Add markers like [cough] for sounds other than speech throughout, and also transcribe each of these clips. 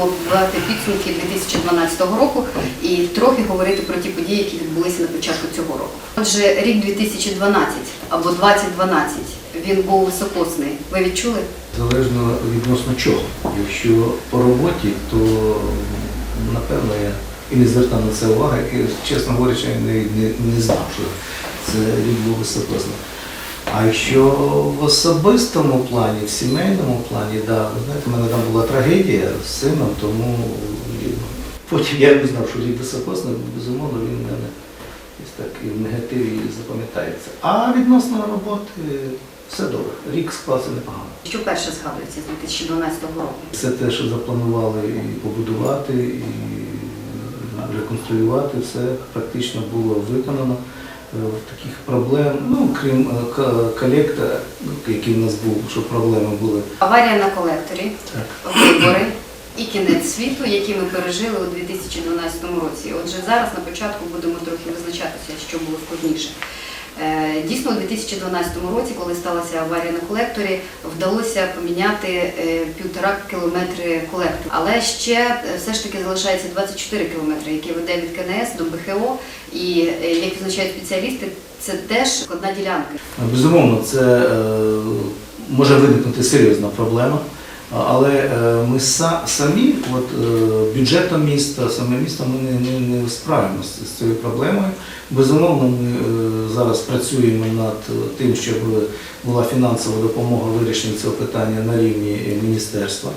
будемо вбивати підсумки 2012 року і трохи говорити про ті події, які відбулися на початку цього року. Отже, рік 2012 або 2012, він був високосний. Ви відчули? Залежно відносно чого. Якщо по роботі, то напевно я і не звертав на це уваги, і, чесно говорячи, я не, не, не знав, що це рік був високосний. А якщо в особистому плані, в сімейному плані, да, ви знаєте, в мене там була трагедія з сином, тому потім я не знав, що рік високосний, безумовно, він в мене десь так і в негативі запам'ятається. А відносно роботи все добре. Рік склався непогано. Що перше згадується з 2012 року? Все те, що запланували і побудувати, і реконструювати, все практично було виконано. Е, Таких проблем, ну крім е, колектора, який в нас був, що проблеми були. Аварія на колекторі, Так. вибори і кінець світу, які ми пережили у 2012 році. Отже, зараз на початку будемо трохи визначатися, що було складніше. Е, Дійсно, у 2012 році, коли сталася аварія на колекторі, вдалося поміняти е, півтора кілометри колектору. Але ще е, все ж таки залишається 24 кілометри, які веде від КНС до БХО. І як відзначають спеціалісти, це теж одна ділянка. Безумовно, це може виникнути серйозна проблема, але е, ми самі, от, е, бюджетом міста, саме місто, ми не, не, не справимося з цією проблемою. Безумовно, ми е, зараз працюємо над тим, щоб була фінансова допомога вирішенню цього питання на рівні міністерства.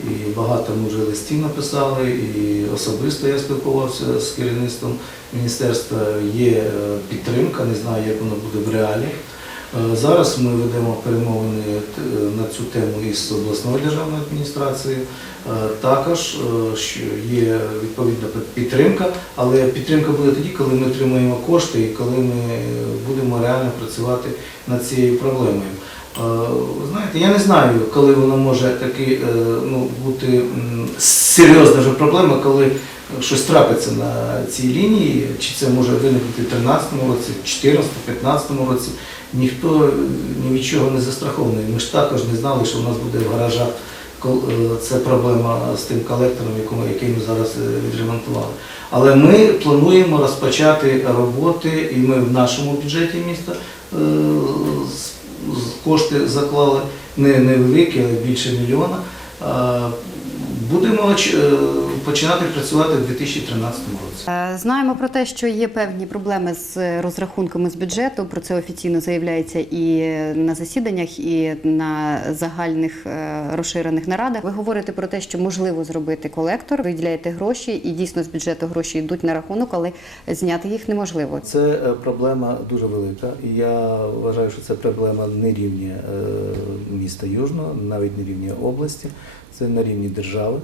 І багато ми вже листів написали, і особисто я спілкувався з керівництвом міністерства. Є підтримка, не знаю, як воно буде в реалі. Е, Зараз ми ведемо перемовини на цю тему із обласною державною адміністрацією. Е, Також е, є відповідна підтримка, але підтримка буде тоді, коли ми отримаємо кошти і коли ми будемо реально працювати над цією проблемою. Е, Знаєте, я не знаю, коли воно може таки е, ну, бути серйозна вже проблема, коли щось трапиться на цій лінії, чи це може виникнути в 2013 році, 2014, 2015 році. Ніхто ні від чого не застрахований. Ми ж також не знали, що в нас буде в гаражах е, це проблема з тим колектором, який ми зараз е, відремонтували. Але ми плануємо розпочати роботи, і ми в нашому бюджеті міста е, кошти заклали не невеликі, але більше мільйона. Будемо е, починати працювати в 2013 році. Е, Знаємо про те, що є певні проблеми з розрахунками з бюджету. Про це офіційно заявляється і на засіданнях, і на загальних е, розширених нарадах. Ви говорите про те, що можливо зробити колектор, виділяєте гроші, і дійсно з бюджету гроші йдуть на рахунок, але зняти їх неможливо. Це проблема дуже велика, і я вважаю, що це проблема не рівня міста Южного, навіть не рівня області, це на рівні держави.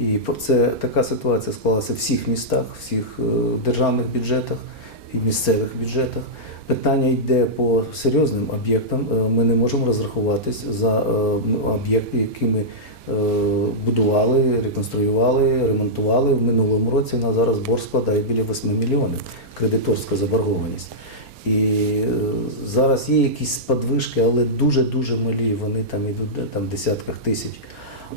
І це така ситуація склалася в всіх містах, в всіх е, державних бюджетах і місцевих бюджетах. Питання йде по серйозним об'єктам. Е, Ми не можемо розрахуватись за е, об'єкти, які ми будували, реконструювали, ремонтували в минулому році. На зараз борг складає біля 8 мільйонів кредиторська заборгованість. І е, зараз є якісь подвижки, але дуже-дуже малі. Вони там йдуть там в десятках тисяч.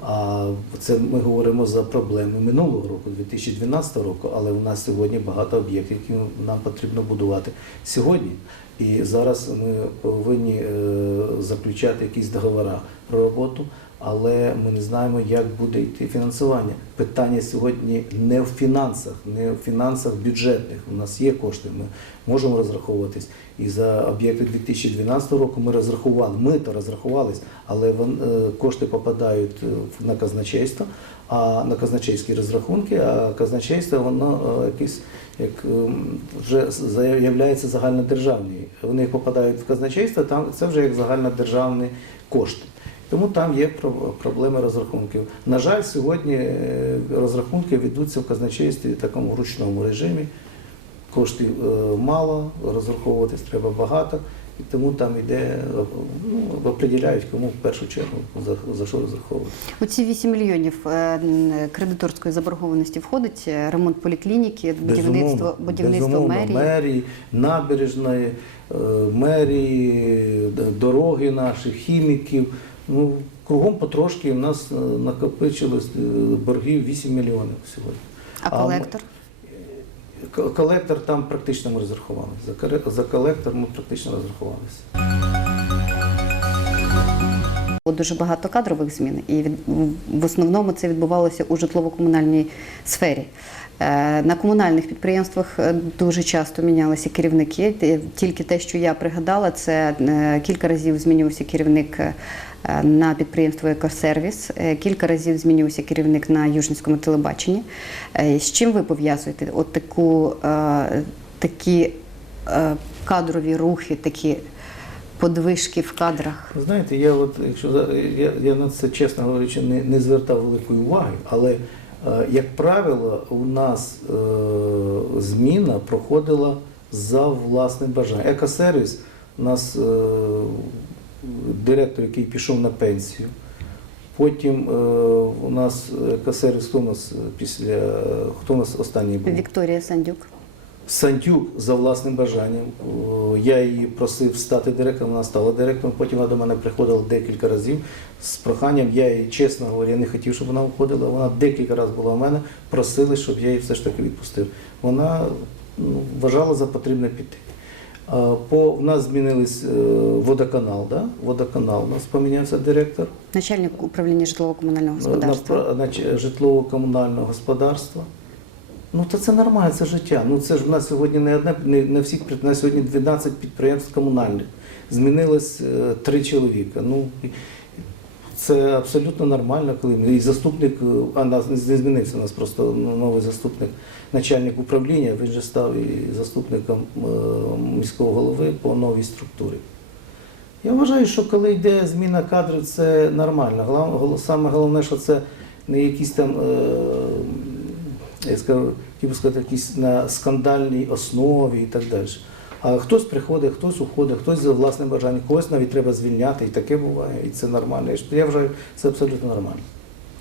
А це ми говоримо за проблеми минулого року, 2012 року, але у нас сьогодні багато об'єктів, які нам потрібно будувати сьогодні. І зараз ми повинні е, заключати якісь договори про роботу, але ми не знаємо, як буде йти фінансування. Питання сьогодні не в фінансах, не в фінансах бюджетних. У нас є кошти, ми можемо розраховуватись. І за об'єкти 2012 року ми розрахували. Ми то розрахувались, але е, кошти попадають е, на казначейство, а на казначейські розрахунки, а казначейство воно е, якесь як вже заявляється загальнодержавні. Вони попадають в казначейство, там це вже як загальнодержавні кошти. Тому там є проблеми розрахунків. На жаль, сьогодні е, розрахунки ведуться в казначействі в такому ручному режимі. Коштів е, мало, розраховуватись треба багато, і тому там йде, е, ну, определяють, кому в першу чергу за, за що розраховувати. У ці 8 мільйонів кредиторської заборгованості входить ремонт поліклініки, будівництво, будівництво безумовно, мерії. мерії, набережної, мерії, дороги наші, хіміків. Ну, кругом потрошки у нас е, накопичилось е, боргів 8 мільйонів сьогодні. А А колектор? К- Колектор там практично ми розрахувалися. За, колектор ми практично розрахувалися. Було дуже багато кадрових змін, і від, в основному це відбувалося у житлово-комунальній сфері. Е, На комунальних підприємствах дуже часто мінялися керівники. Тільки те, що я пригадала, це кілька разів змінювався керівник на підприємство Екосервіс, е, кілька разів змінювався керівник на Южницькому телебаченні. Е, З чим ви пов'язуєте от таку, е, такі е, кадрові рухи, такі подвижки в кадрах? Знаєте, я от, якщо я, я на це чесно говорячи, не, не звертав великої уваги, але е, як правило, у нас е, зміна проходила за власним бажанням. Екосервіс у нас е, директор, який пішов на пенсію. Потім е, у нас екосервіс, хто у нас після хто у нас останній був? Вікторія Сандюк. Сантюк за власним бажанням. О, Я її просив стати директором, вона стала директором. Потім вона до мене приходила декілька разів з проханням. Я її, чесно говоря, не хотів, щоб вона входила. Вона декілька разів була в мене, просили, щоб я її все ж таки відпустив. Вона ну, вважала за потрібне піти. По, в нас змінились е, водоканал, да? водоканал. У нас помінявся директор. Начальник управління житлово-комунального господарства. На, житлово-комунального господарства. Ну, то це нормально, це життя. Ну це ж в нас сьогодні не одне, не, не всіх на сьогодні 12 підприємств комунальних. Змінилось е, три чоловіка. Ну, це абсолютно нормально, коли і заступник, е, а нас не змінився, у нас просто новий заступник, начальник управління, він же став і заступником е, міського голови по новій структурі. Я вважаю, що коли йде зміна кадрів, це нормально. Саме головне, що це не якісь там, е, я скажу, якісь на скандальній основі і так далі. А хтось приходить, хтось уходить, хтось за власним бажанням, когось навіть треба звільняти, і таке буває, і це нормально. Я вважаю, це абсолютно нормально.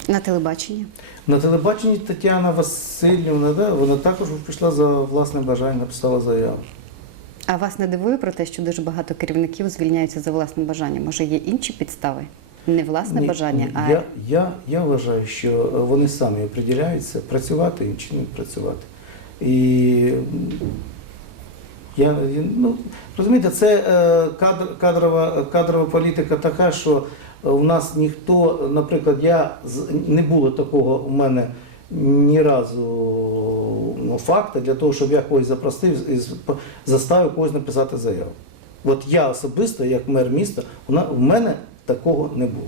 На телебаченні. На телебаченні Тетяна Васильівна, да, вона також пішла за власним бажанням, написала заяву. А вас не дивує про те, що дуже багато керівників звільняються за власним бажанням? Може, є інші підстави? Не власне Ні, бажання, ні, а я, я, я вважаю, що вони самі определяються, працювати чи не працювати. І я, ну, розумієте, це е, кадр, кадрова, кадрова політика така, що е, у нас ніхто, наприклад, я не було такого у мене ні разу ну, факту для того, щоб я когось запросив і заставив когось написати заяву. От я особисто, як мер міста, вона, в мене такого не було.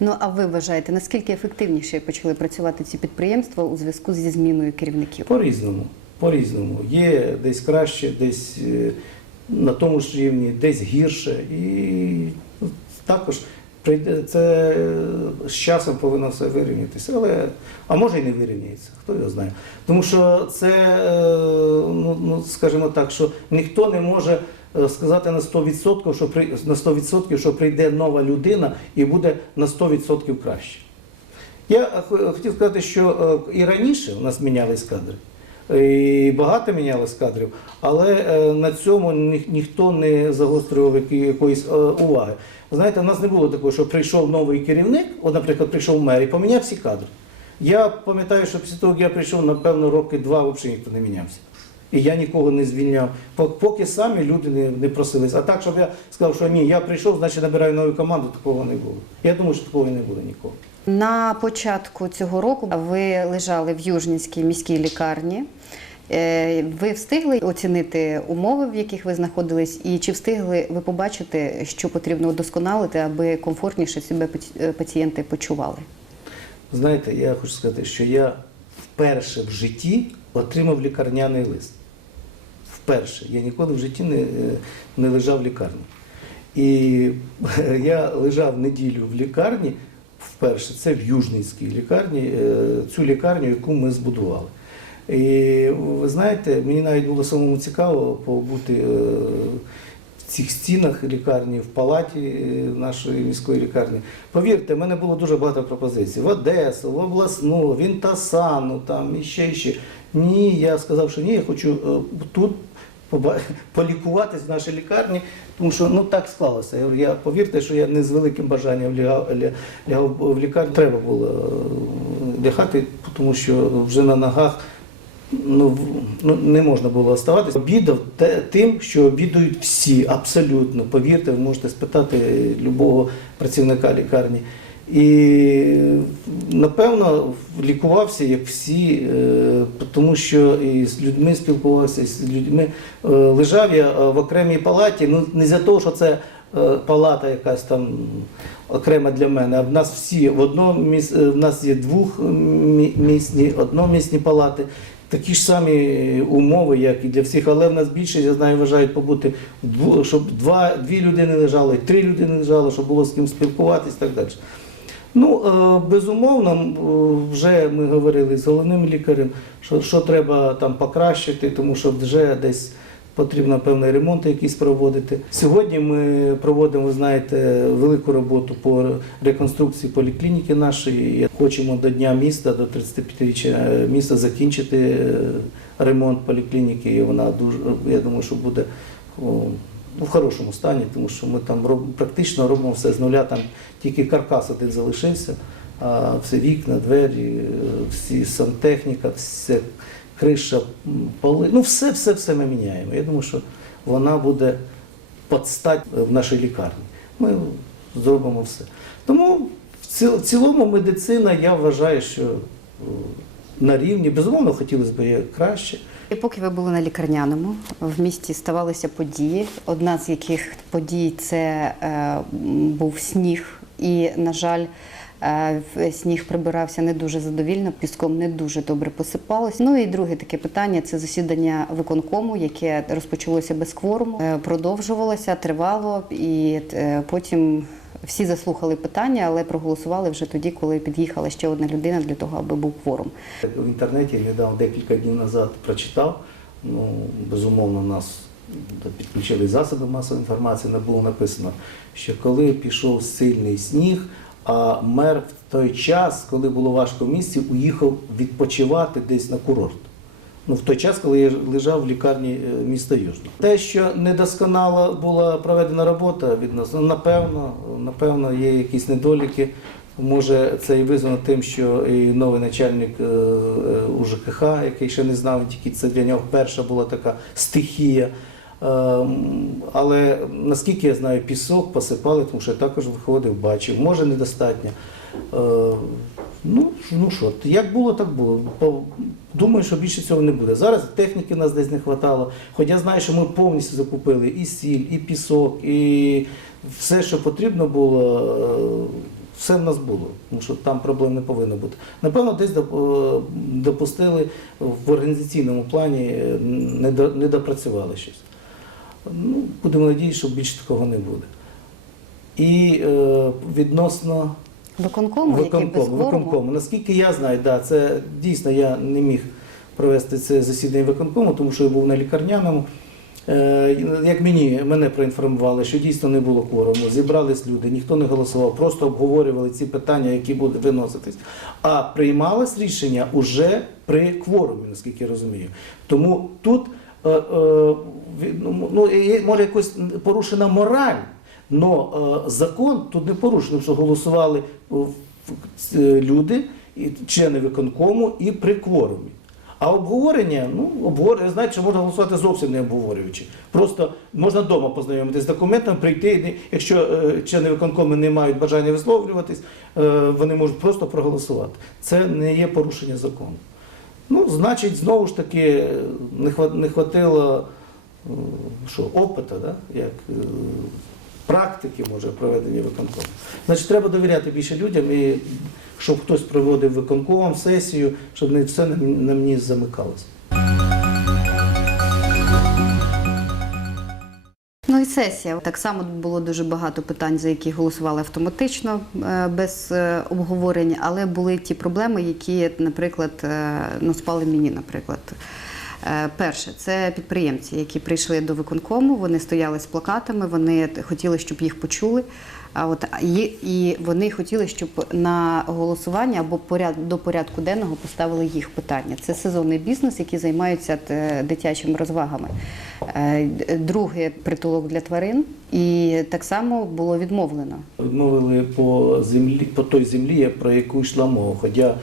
ну а ви вважаєте, наскільки ефективніше почали працювати ці підприємства у зв'язку зі зміною керівників? По-різному. По-різному. Є десь краще, десь е, на тому ж рівні, десь гірше. І ну, також це е, з часом повинно все вирівнятися. Але, а може і не вирівняється, хто його знає. Тому що це, е, ну, ну скажімо так, що ніхто не може сказати на 100%, що при, на 100%, що прийде нова людина і буде на 100% краще. Я хотів сказати, що і раніше у нас мінялись кадри. І багато мінялось кадрів, але е, на цьому ні- ніхто не загострював якоїсь е, уваги. Знаєте, в нас не було такого, що прийшов новий керівник, от, наприклад, прийшов мер і поміняв всі кадри. Я пам'ятаю, що після того, як я прийшов, напевно, роки два взагалі ніхто не мінявся. І я нікого не звільняв, поки самі люди не, не просились. А так, щоб я сказав, що ні, я прийшов, значить набираю нову команду, такого не було. Я думаю, що такого не буде ніколи. На початку цього року ви лежали в Южнінській міській лікарні. Е, Ви встигли оцінити умови, в яких ви знаходились, і чи встигли ви побачити, що потрібно удосконалити, аби комфортніше себе е, пацієнти почували? Знаєте, я хочу сказати, що я вперше в житті отримав лікарняний лист. Вперше. Я ніколи в житті не, не лежав в лікарні. І [laughs] я лежав неділю в лікарні вперше, це в Южницькій лікарні, е, цю лікарню, яку ми збудували. І ви знаєте, мені навіть було самому цікаво побути е, в цих стінах лікарні, в палаті е, нашої міської лікарні. Повірте, в мене було дуже багато пропозицій. В Одесу, в обласну, в Інтасану, там і ще, і ще. Ні, я сказав, що ні, я хочу тут полікуватись в нашій лікарні, тому що ну так склалося. Я, говорю, я повірте, що я не з великим бажанням лягав, лягав в лікарню. Треба було е, лягати, тому що вже на ногах ну, ну, не можна було оставатися. Обідав тим, що обідують всі, абсолютно. Повірте, ви можете спитати любого працівника лікарні. І напевно лікувався як всі, е, тому що і з людьми спілкувався, з людьми Е, лежав я е, в окремій палаті. Ну не за того, що це палата якась там окрема для мене. А в нас всі в одному міс... в нас є двохмісні, одномісні палати. Такі ж самі умови, як і для всіх, але в нас більше, я знаю, вважають побути, щоб два, дві людини лежали, три людини лежали, щоб було з ким спілкуватись і так далі. Ну, е, безумовно, е, вже ми говорили з головним лікарем, що, що треба там покращити, тому що вже десь потрібно певний ремонт якийсь проводити. Сьогодні ми проводимо, ви знаєте, велику роботу по реконструкції поліклініки нашої. Хочемо до Дня міста, до 35-річчя міста закінчити е, ремонт поліклініки. І вона дуже, я думаю, що буде ну, в хорошому стані, тому що ми там роб, практично робимо все з нуля, там тільки каркас один залишився, а все вікна, двері, е, всі сантехніка, все криша, поли. Ну, все, все, все ми міняємо. Я думаю, що вона буде подстать в нашій лікарні. Ми зробимо все. Тому в цілому медицина, я вважаю, що е, на рівні, безумовно, хотілося б краще. І поки ви були на лікарняному, в місті ставалися події. Одна з яких подій це е, був сніг, і, на жаль, е, сніг прибирався не дуже задовільно, піском не дуже добре посипалось. Ну і друге таке питання це засідання виконкому, яке розпочалося без кворуму, е, продовжувалося, тривало, і е, потім всі заслухали питання, але проголосували вже тоді, коли під'їхала ще одна людина для того, аби був кворум. В інтернеті недавно декілька днів назад прочитав. Ну, безумовно, нас підключили засоби масової інформації, не було написано, що коли пішов сильний сніг, а мер в той час, коли було важко в місті, уїхав відпочивати десь на курорт. Ну, в той час, коли я лежав в лікарні е, міста Южного. Те, що недосконало була проведена робота відносно, ну, напевно, напевно, є якісь недоліки. Може, це і визвано тим, що і новий начальник е, е, УЖКХ, який ще не знав, тільки це для нього перша була така стихія. Але наскільки я знаю, пісок посипали, тому що я також виходив, бачив. Може недостатньо. Ну, ну що, як було, так було. Думаю, що більше цього не буде. Зараз техніки нас десь не вистачало. Хоч я знаю, що ми повністю закупили і сіль, і пісок, і все, що потрібно було, е, все в нас було. Тому що там проблем не повинно бути. Напевно, десь е, допустили в організаційному плані, е, не допрацювали щось. Ну, будемо надіятися, що більше такого не буде. І е, відносно Виконкому, який без виконкому, кворуму. виконкому. Наскільки я знаю, да, це дійсно я не міг провести це засідання виконкому, тому що я був на лікарняному. Е, Як мені мене проінформували, що дійсно не було кворуму, зібрались люди, ніхто не голосував, просто обговорювали ці питання, які будуть виноситись. А приймалось рішення уже при кворумі, наскільки я розумію. Тому тут е, е, ну, ну, може якось порушена мораль, але закон тут не порушений, що голосували е, е, люди, члени виконкому і при кворумі. А обговорення, ну, обговорення, знаєте, що можна голосувати зовсім не обговорюючи. Просто можна вдома познайомитися з документом, прийти, якщо е, члени виконкому не мають бажання висловлюватись, е, вони можуть просто проголосувати. Це не є порушення закону. Ну, значить, знову ж таки, е, не хва- хватило е, що, опиту, да? як е, практики, може, проведення виконкому. Значить, треба довіряти більше людям і щоб хтось проводив виконком, сесію, щоб не все на, мені замикалося. Ну і сесія. Так само було дуже багато питань, за які голосували автоматично е, без е, обговорень, але були ті проблеми, які, наприклад, е, ну, спали мені, наприклад. Е, Перше, це підприємці, які прийшли до виконкому. Вони стояли з плакатами, вони хотіли, щоб їх почули. А от і, вони хотіли, щоб на голосування або поряд до порядку денного поставили їх питання. Це сезонний бізнес, який займається дитячими розвагами. Е, Друге притулок для тварин, і так само було відмовлено. Відмовили по землі, по той землі, про яку йшла мова. Хоча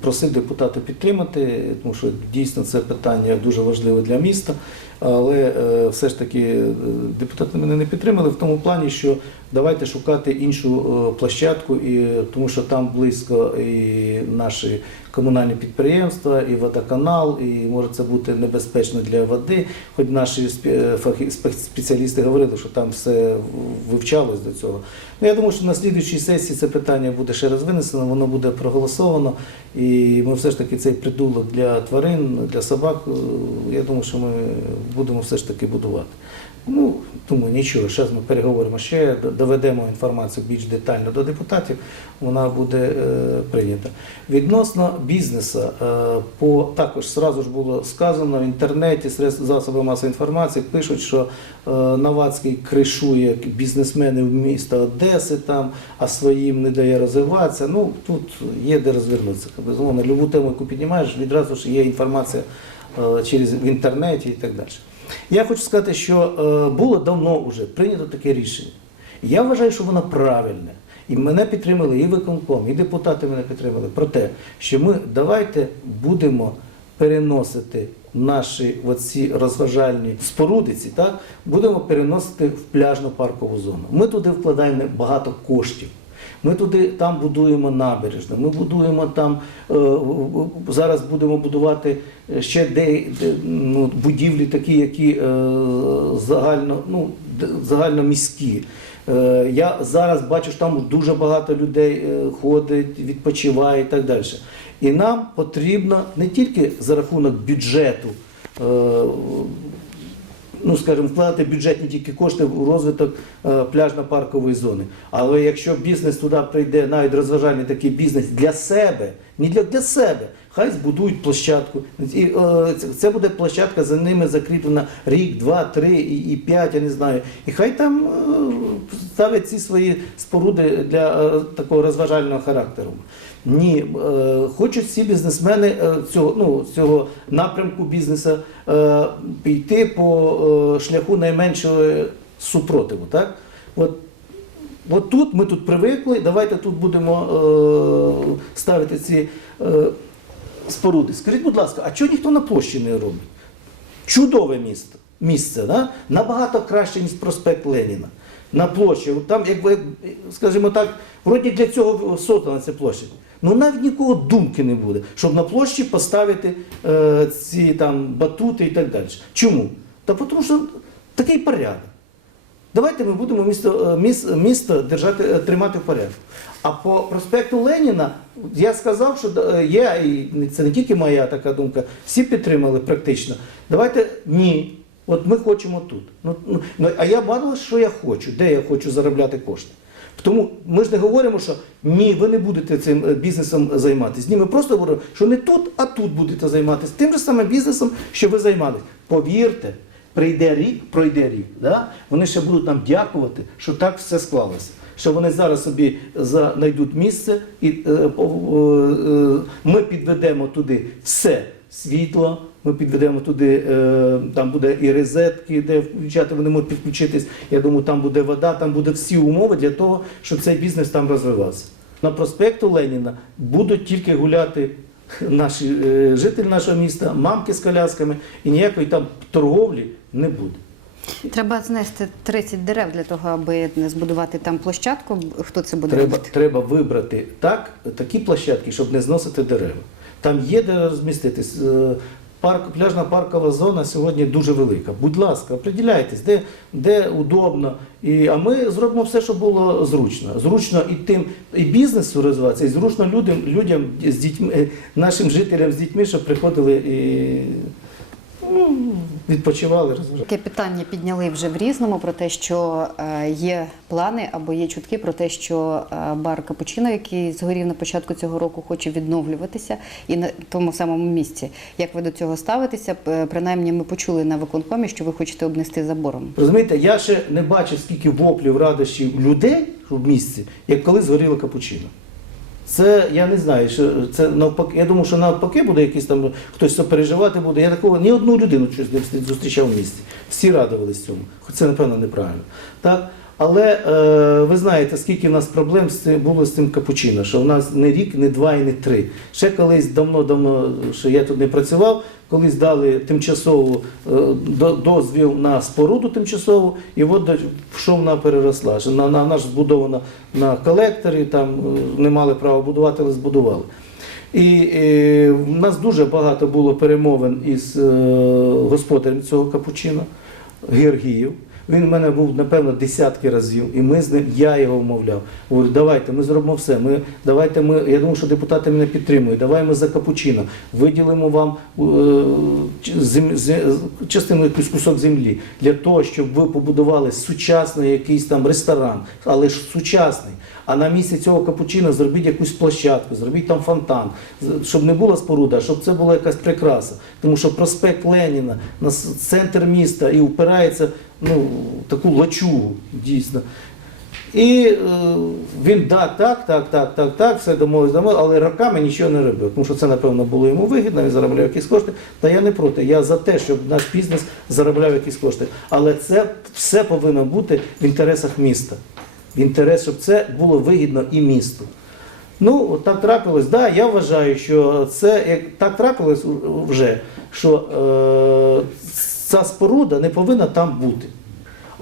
просив депутата підтримати, тому що дійсно це питання дуже важливе для міста. Але е, все ж таки е, депутати мене не підтримали в тому плані, що давайте шукати іншу е, площадку, і, тому що там близько і наші комунальні підприємства, і водоканал, і може це бути небезпечно для води. Хоч наші спе- спеціалісти говорили, що там все вивчалось до цього. Ну, я думаю, що на слідуючій сесії це питання буде ще раз винесено, воно буде проголосовано, і ми все ж таки цей притулок для тварин, для собак, е, я думаю, що ми будемо все ж таки будувати. Ну, думаю, нічого, зараз ми переговоримо ще, доведемо інформацію більш детально до депутатів, вона буде е, прийнята. Відносно бізнесу, е, по, також сразу ж було сказано в інтернеті, засоби масової інформації пишуть, що е, Новацький кришує бізнесменів міста Одеси, там, а своїм не дає розвиватися. Ну, тут є де розвернутися. Безумовно, любу тему, яку піднімаєш, відразу ж є інформація е, через в інтернеті і так далі. Я хочу сказати, що е, було давно вже прийнято таке рішення. Я вважаю, що воно правильне. І мене підтримали і виконком, і депутати мене підтримали про те, що ми давайте будемо переносити наші оці розважальні спорудиці, так, будемо переносити в пляжну паркову зону. Ми туди вкладаємо багато коштів. Ми туди там будуємо набережну, ми будуємо там е, зараз будемо будувати ще де, ну, будівлі такі, які е, загально, ну, загальноміські. Е, я зараз бачу, що там дуже багато людей ходить, відпочиває і так далі. І нам потрібно не тільки за рахунок бюджету. Ну, скажімо, вкладати бюджетні тільки кошти в розвиток е, пляжно-паркової зони. Але якщо бізнес туди прийде, навіть розважальний такий бізнес для себе, не для, для себе, хай збудують площадку. І е, це- буде площадка за ними закріплена рік, два, три і, п'ять, я не знаю. І хай там е, ставлять ці свої споруди для такого розважального характеру. Ні, е, хочуть всі бізнесмени е, цього, ну, цього напрямку бізнесу е, піти по шляху найменшого супротиву. Так? От, от тут ми тут привикли, давайте тут будемо ставити ці споруди. Скажіть, будь ласка, а чого ніхто на площі не робить? Чудове місто, місце, да? набагато краще, ніж проспект Леніна. На площі. Там, якби, скажімо так, вроді для цього создана ця площа. Ну навіть нікого думки не буде, щоб на площі поставити е, ці там батути і так далі. Чому? Та тому що такий порядок. Давайте ми будемо місто, е, міс- місто держати, е, тримати в порядку. А по проспекту Леніна я сказав, що е, є, і це не тільки моя така думка, всі підтримали практично. Давайте ні. От ми хочемо тут. Ну, ну, ну, а я мало що я хочу, де я хочу заробляти кошти. Тому ми ж не говоримо, що ні, ви не будете цим е, бізнесом займатися. Ні, ми просто говоримо, що не тут, а тут будете займатися. Тим же самим бізнесом, що ви займалися. Повірте, прийде рік, пройде рік. Да? Вони ще будуть нам дякувати, що так все склалося. Що вони зараз собі знайдуть місце, і е, по- е, ми підведемо туди все світло, ми підведемо туди, е, там буде і розетки, де включати вони можуть підключитись. Я думаю, там буде вода, там буде всі умови для того, щоб цей бізнес там розвивався. На проспекту Леніна будуть тільки гуляти наші е, жителі нашого міста, мамки з колясками, і ніякої там торговлі не буде. Треба знести 30 дерев для того, аби збудувати там площадку. Хто це буде Треба, робити? треба вибрати так, такі площадки, щоб не зносити дерева. Там є де розміститись. Парк, пляжна паркова зона сьогодні дуже велика. Будь ласка, приділяйтесь, де, де удобно. І, а ми зробимо все, щоб було зручно. Зручно і тим і бізнесу розвиватися, і зручно людям, людям з дітьми, нашим жителям з дітьми, щоб приходили і ну, відпочивали, розважали. Таке питання підняли вже в різному про те, що е, є плани або є чутки про те, що е, бар Капучино, який згорів на початку цього року, хоче відновлюватися і на тому самому місці. Як ви до цього ставитеся? Принаймні, ми почули на виконкомі, що ви хочете обнести забором. Розумієте, я ще не бачив, скільки воплів, радощів людей в місті, як коли згоріло капучино. Це я не знаю, що це навпаки. Я думаю, що навпаки буде якийсь там хтось переживати буде. Я такого ні одну людину щось не зустрічав в місті. Всі радувались цьому. Хоч це, напевно, неправильно. Так? Але е, ви знаєте, скільки в нас проблем було з цим капучино, що в нас не рік, не два і не три. Ще колись давно-давно, що я тут не працював, колись дали тимчасову е, дозвіл на споруду тимчасову, і от в що вона переросла. На, на, вона ж збудована на колекторі, там е, не мали права будувати, але збудували. І е, в нас дуже багато було перемовин із е, господарем цього капучино, Георгіїв. Він в мене був, напевно, десятки разів, і ми з ним, я його вмовляв. Говорю, давайте, ми зробимо все. Ми, давайте ми, я думаю, що депутати мене підтримують. Давай ми за капучино виділимо вам е, зем, зе- частину якийсь кусок землі для того, щоб ви побудували сучасний якийсь там ресторан, але ж сучасний. А на місці цього капучино зробіть якусь площадку, зробіть там фонтан, щоб не була споруда, а щоб це була якась прикраса. Тому що проспект Леніна, на центр міста і впирається ну, в таку лачугу, дійсно. І е, він да, так, так, так, так, так, все домовився, домовився, але роками нічого не робив. Тому що це, напевно, було йому вигідно, він заробляв якісь кошти. Та я не проти. Я за те, щоб наш бізнес заробляв якісь кошти. Але це все повинно бути в інтересах міста. В інтерес, щоб це було вигідно і місту. Ну, так трапилось. Да, я вважаю, що це як так трапилось вже, що е, ця споруда не повинна там бути.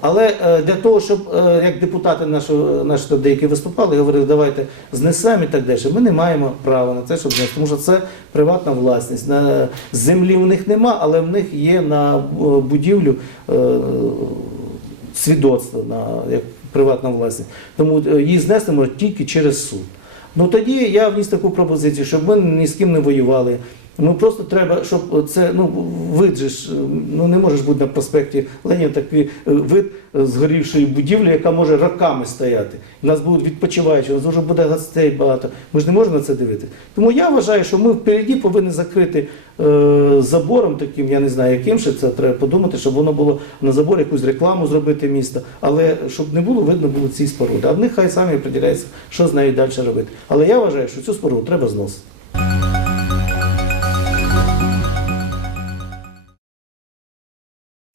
Але е, для того, щоб е, як депутати наші, наші деякі виступали, говорили, давайте знесемо і так далі. Ми не маємо права на це, щоб знести, тому що це приватна власність. На землі у них нема, але в них є на е, будівлю е, свідоцтво на як приватна власність. Тому е, її знести можна тільки через суд. Ну тоді я вніс таку пропозицію, щоб ми ні з ким не воювали. Ну просто треба, щоб це ну вид же ж ну не можеш бути на проспекті Леніна такий е, вид е, згорівшої будівлі, яка може роками стояти. У нас будуть відпочиваючі, у нас дуже буде гостей багато. Ми ж не можемо на це дивитися. Тому я вважаю, що ми впереді повинні закрити е, забором таким, я не знаю, яким ще це треба подумати, щоб воно було на заборі якусь рекламу зробити міста, але щоб не було видно було ці споруди. А в них хай самі приділяються, що з нею далі робити. Але я вважаю, що цю споруду треба зносити.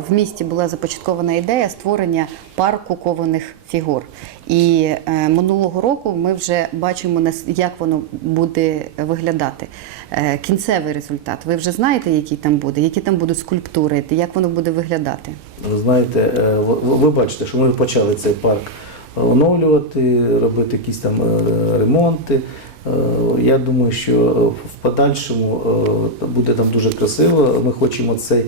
В місті була започаткована ідея створення парку кованих фігур. І е, минулого року ми вже бачимо, як воно буде виглядати. Е, кінцевий результат. Ви вже знаєте, який там буде, які там будуть скульптури, як воно буде виглядати. Ви знаєте, е, ви- бачите, що ми почали цей парк оновлювати, робити якісь там ремонти. Я думаю, що в подальшому буде там дуже красиво. Ми хочемо цей,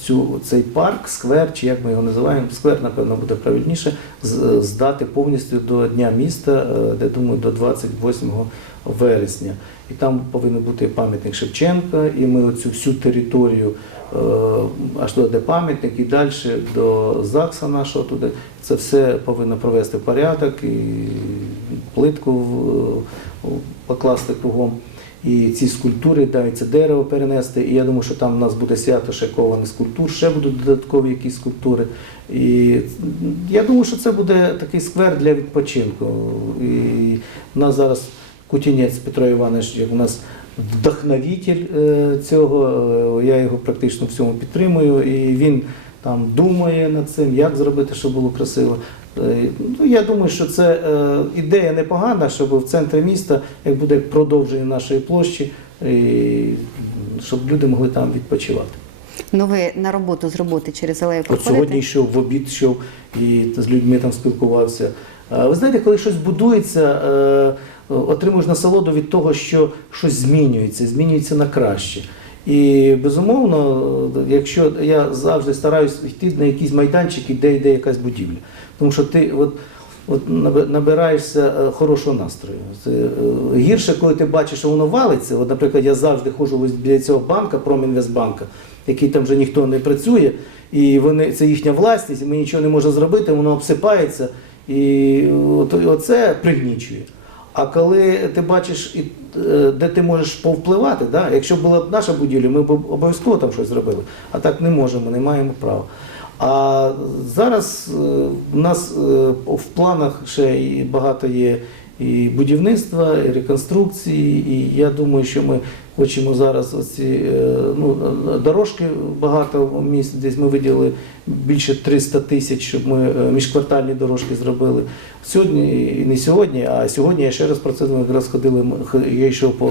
цю, цей парк, сквер, чи як ми його називаємо, сквер, напевно, буде правильніше, здати повністю до Дня міста, е, де думаю, до 28 вересня. І там повинен бути пам'ятник Шевченка, і ми оцю всю територію е, аж до де пам'ятник і далі до ЗАГСа нашого туди. Це все повинно провести порядок і плитку покласти кругом. І ці скульптури, да, і це дерево перенести. І я думаю, що там у нас буде свято ще кованих скульптур, ще будуть додаткові якісь скульптури. І я думаю, що це буде такий сквер для відпочинку. І у нас зараз Кутінець Петро Іванович, як у нас вдохновитель е, цього, е, я його практично всьому підтримую, і він там думає над цим, як зробити, щоб було красиво. Е, Ну, я думаю, що це е, ідея непогана, щоб в центрі міста, як буде продовження нашої площі, і, щоб люди могли там відпочивати. Ну ви на роботу з роботи через алею От сьогодні йшов в обід, йшов і з людьми там спілкувався. Е, Ви знаєте, коли щось будується, е, отримуєш насолоду від того, що щось змінюється, змінюється на краще. І безумовно, якщо я завжди стараюсь йти на якісь майданчики, де йде якась будівля. Тому що ти от, от набираєшся е, хорошого настрою. Це, е, гірше, коли ти бачиш, що воно валиться. От, наприклад, я завжди ходжу біля цього банка, Промінвестбанка. який там вже ніхто не працює, і вони це їхня власність, і ми нічого не можемо зробити, воно обсипається, і от, оце пригнічує. А коли ти бачиш, е, де ти можеш повпливати, да? якщо була б наша будівля, ми б обов'язково там щось зробили. А так не можемо, не маємо права. А зараз в нас е, в планах ще і багато є і будівництва, і реконструкції, і я думаю, що ми хочемо зараз оці е, ну, дорожки багато в місті, десь ми виділили більше 300 тисяч, щоб ми е, міжквартальні дорожки зробили. Сьогодні, і не сьогодні, а сьогодні я ще раз про це якраз ходили, я йшов по е,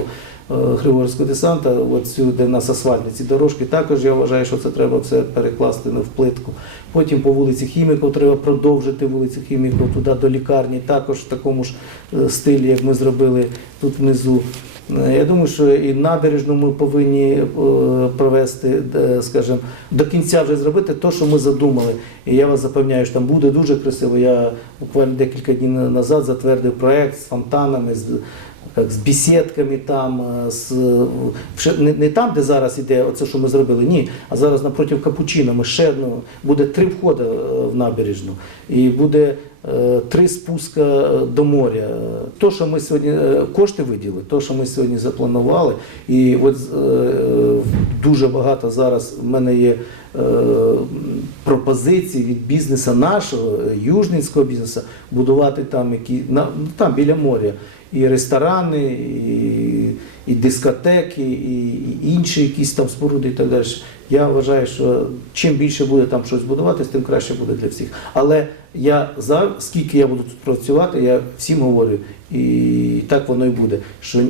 Григорського десанта, от в нас асфальтні дорожки, також я вважаю, що це треба все перекласти на в плитку. Потім по вулиці Хіміків треба продовжити вулицю Хіміків туди до лікарні, також в такому ж стилі, як ми зробили тут внизу. Е, Я думаю, що і набережну ми повинні е, провести, е, скажімо, до кінця вже зробити те, що ми задумали. І я вас запевняю, що там буде дуже красиво. Я буквально декілька днів назад затвердив проект з фонтанами, з, як, з бесідками там, з, не, не там, де зараз іде оце, що ми зробили, ні, а зараз напроти Капучино ми ще одну, буде три входи в набережну. І буде три спуска е, до моря. То, що ми сьогодні е, кошти виділили, то, що ми сьогодні запланували, і от е, е, дуже багато зараз в мене є е, пропозицій від бізнесу нашого, южницького бізнесу, будувати там які на там біля моря. І ресторани, і, і дискотеки, і, і інші якісь там споруди і так далі. Я вважаю, що чим більше буде там щось будуватись, тим краще буде для всіх. Але я за скільки я буду тут працювати, я всім говорю, і так воно і буде, що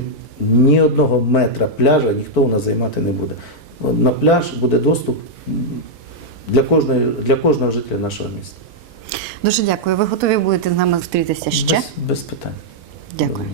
ні одного метра пляжа ніхто у нас займати не буде. На пляж буде доступ для кожної для кожного жителя нашого міста. Дуже дякую. Ви готові будете з нами зустрітися ще? Без, без питань. Дякую.